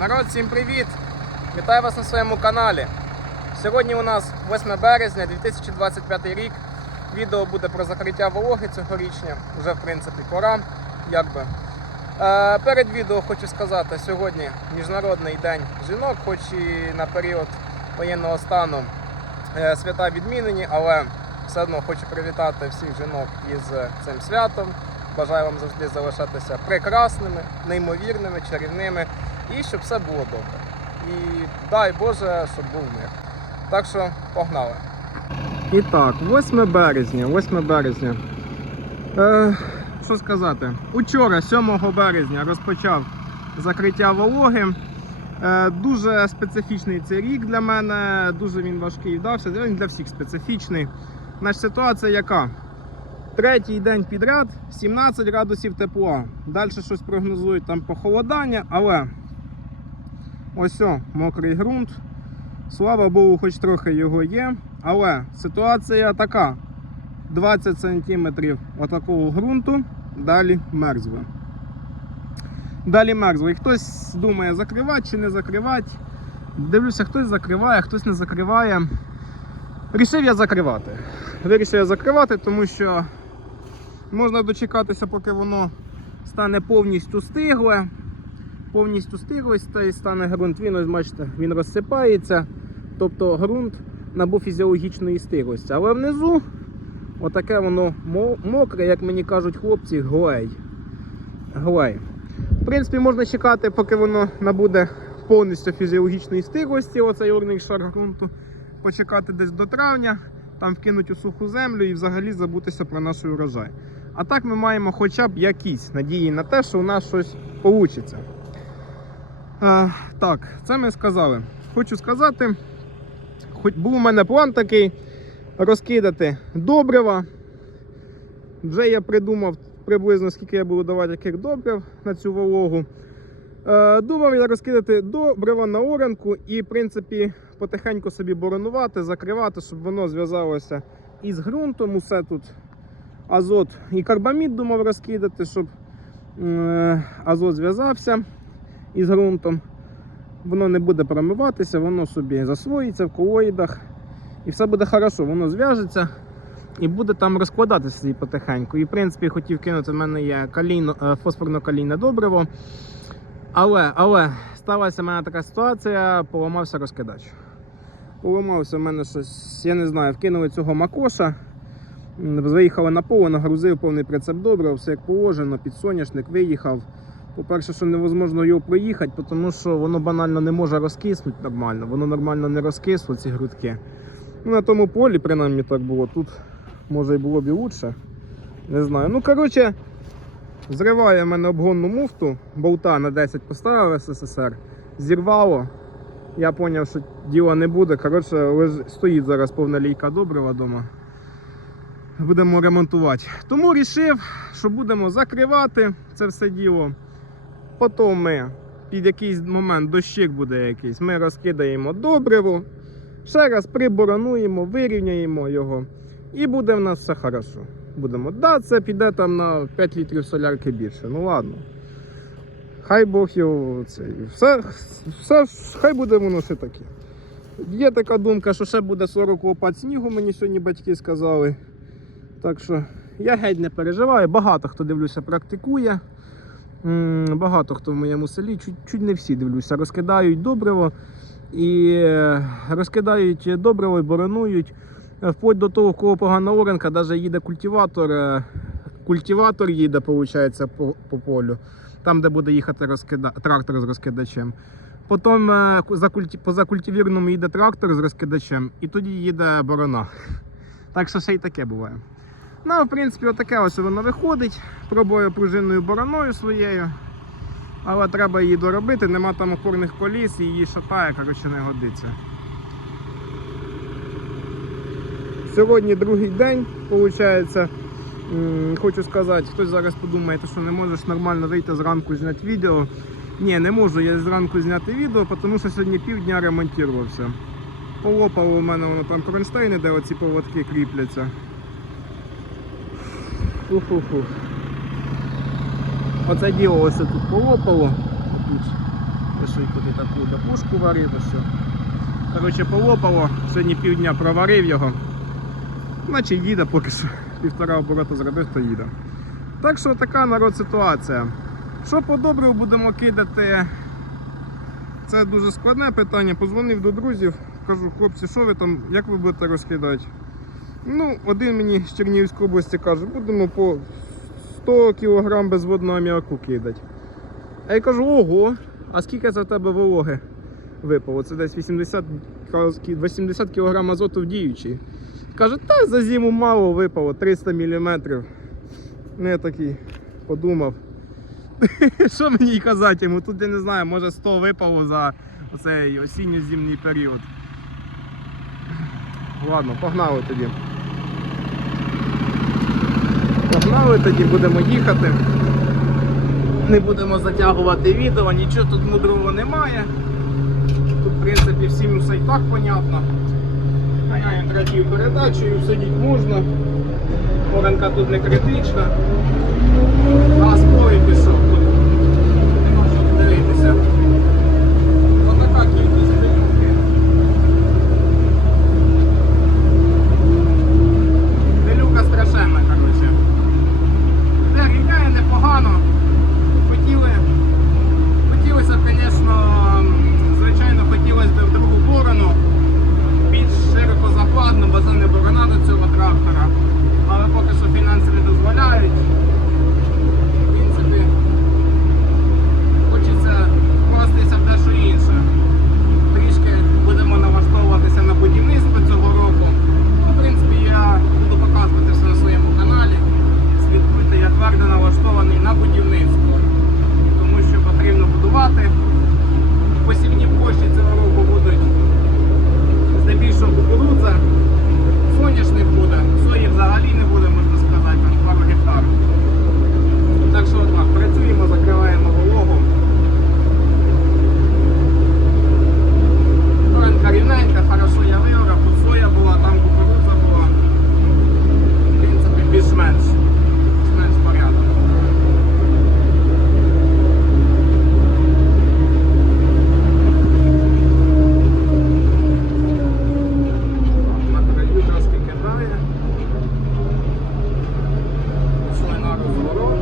Народ, всім привіт! Вітаю вас на своєму каналі. Сьогодні у нас 8 березня 2025 рік. Відео буде про закриття вологи цьогорічня. Вже в принципі пора. Якби. Е, перед відео хочу сказати, сьогодні Міжнародний день жінок, хоч і на період воєнного стану е, свята відмінені, але все одно хочу привітати всіх жінок із цим святом. Бажаю вам завжди залишатися прекрасними, неймовірними, чарівними і щоб все було добре. І дай Боже, щоб був мир. Так що погнали. І так, 8 березня, 8 березня. Е, що сказати? Учора, 7 березня, розпочав закриття вологи. Е, дуже специфічний цей рік для мене, дуже він важкий вдався. Він для всіх специфічний. Значить, ситуація яка? Третій день підряд 17 градусів тепла. Далі щось прогнозують там похолодання, але ось о, мокрий ґрунт. Слава Богу, хоч трохи його є. Але ситуація така: 20 см отакого ґрунту, далі мерзло. Далі мерзло. І хтось думає, закривати чи не закривати. Дивлюся, хтось закриває, хтось не закриває. Рішив я закривати. Вирішив я закривати, тому що можна дочекатися, поки воно стане повністю стигле. Повністю стигле і стане ґрунт. Він, ось бачите, він розсипається. Тобто ґрунт набув фізіологічної стиглості. Але внизу отаке воно мокре, як мені кажуть хлопці, глей. Глей. В принципі, можна чекати, поки воно набуде повністю фізіологічної стиглості, оцей орний шар ґрунту. Почекати десь до травня, там вкинуть у суху землю і взагалі забутися про наш урожай. А так ми маємо хоча б якісь надії на те, що у нас щось вийде. Е, так, це ми сказали. Хочу сказати, хоч був у мене план такий розкидати добрива. Вже я придумав приблизно скільки я буду давати яких добрив на цю вологу. Е, думав я розкидати добрива на оранку і, в принципі, потихеньку собі боронувати, закривати, щоб воно зв'язалося із ґрунтом. Усе тут азот і карбамід думав розкидати, щоб е, азот зв'язався із ґрунтом. Воно не буде промиватися, воно собі засвоїться в колоїдах. І все буде хорошо, воно зв'яжеться і буде там розкладатися собі потихеньку. І в принципі хотів кинути, в мене є е, фосфорно-калійне добриво. Але, але сталася в мене така ситуація, поламався розкидач. Поламався в мене щось, я не знаю, вкинули цього макоша. Заїхали на поле, нагрузив повний прицеп добрива, все як положено, під соняшник виїхав. По-перше, що невозможно його проїхати, тому що воно банально не може розкиснути нормально. Воно нормально не розкисло, ці грудки. Ну, на тому полі, принаймні так було. Тут може і було б і лучше. Не знаю. Ну, коротше, зриває в мене обгонну муфту, болта на 10 поставив СССР, зірвало. Я зрозумів, що діла не буде. Коротше, леж- стоїть зараз повна лійка добрива вдома. Будемо ремонтувати. Тому вирішив, що будемо закривати це все діло. Потім ми під якийсь момент дощик буде якийсь, ми розкидаємо добриво, ще раз приборонуємо, вирівняємо його. І буде в нас все хорошо. Будемо. Да, це піде там на 5 літрів солярки більше. Ну ладно. Хай Бог його цей. Все, все, хай буде воно все таке. Є така думка, що ще буде 40 лопат снігу, мені сьогодні батьки сказали. Так що я геть не переживаю. Багато хто дивлюся, практикує. Багато хто в моєму селі, чуть, чуть не всі дивлюся, розкидають добриво і е, розкидають добриво і боронують. Е, Вплоть до того, в кого погана оренка, навіть їде культиватор, е, культиватор їде, виходить, по, по полю, там, де буде їхати розкида... трактор з розкидачем. Потім е, ку- за культі... по закультивірному їде трактор з розкидачем, і тоді їде борона. Так що ще й таке буває. Ну, в принципі, отаке ось воно виходить. Пробую пружинною бороною своєю. Але треба її доробити, нема там опорних коліс, її шатає, коротше, не годиться. Сьогодні другий день, виходить. Хочу сказати, хтось зараз подумає, що не можеш нормально вийти зранку зняти відео. Ні, не можу я зранку зняти відео, тому що сьогодні півдня ремонтувався. Полопало у мене воно там кронштейни, де оці поводки кріпляться. Фу-фу-фу. Оце діло ось тут полопало. Отут. Пишуть, куди таку допушку варив, все. Коротше, полопало, сьогодні півдня проварив його. Наче їде поки що. Півтора оборота зробив, то їде. Так що така народ ситуація. Що по добрив будемо кидати? Це дуже складне питання. Позвонив до друзів, кажу, хлопці, що ви там, як ви будете розкидати? Ну, один мені з Чернігівської області каже, будемо по 100 кг безводного аміаку кидати. А я кажу, ого, а скільки в тебе вологи випало? Це десь 80, 80 кг азоту в діючий. Каже, та за зиму мало випало, 300 мм. Ну я такий подумав. Що мені казати йому? Тут я не знаю, може 100 випало за цей осінньо-зимній період. Ладно, погнали тоді. Погнали тоді, будемо їхати. Не будемо затягувати відео, нічого тут мудрого немає. Тут, в принципі, всім все і так понятно. Ганяємо третю передачею, сидіти можна. Оренка тут не критична. Газ пішов тут. Нема що дивитися. Отака кількість пилюки. Пилюка страшенна, коротше. Де рівняє непогано. Хотіли, хотілося б, звісно, звичайно, хотілося б в другу сторону. Більш широко закладно, бо це не борона до цього трактора. Але поки що фінанси не дозволяють. В принципі, хочеться вкластися в дещо інше. Трішки будемо налаштовуватися на будівництво цього року. Ну, в принципі, я буду показувати все на своєму каналі. Слідкуйте, я твердо налаштований на будівництво. Тому що потрібно будувати. Посівні площі цього року будуть здебільшого кукурудза. Соняшник буде, сої взагалі не буде, можна сказати, там пару гектар. Так що так, працюємо, закриваємо вологу. Ринка рівненька, хорошо я виграв, тут соя була, там кукурудза була. В принципі, більш-менш. Більш-менш порядок. На краю трошки кидає. Пішли на розворот.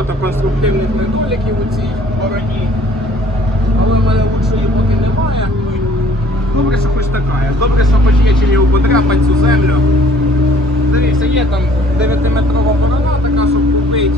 Багато конструктивних недоліків у цій бороні. Але в мене лучшої поки немає. Добре, що хоч така. Добре, що хоч є чим його подряпати цю землю. Дивіться, є там 9-метрова борона така, щоб купити.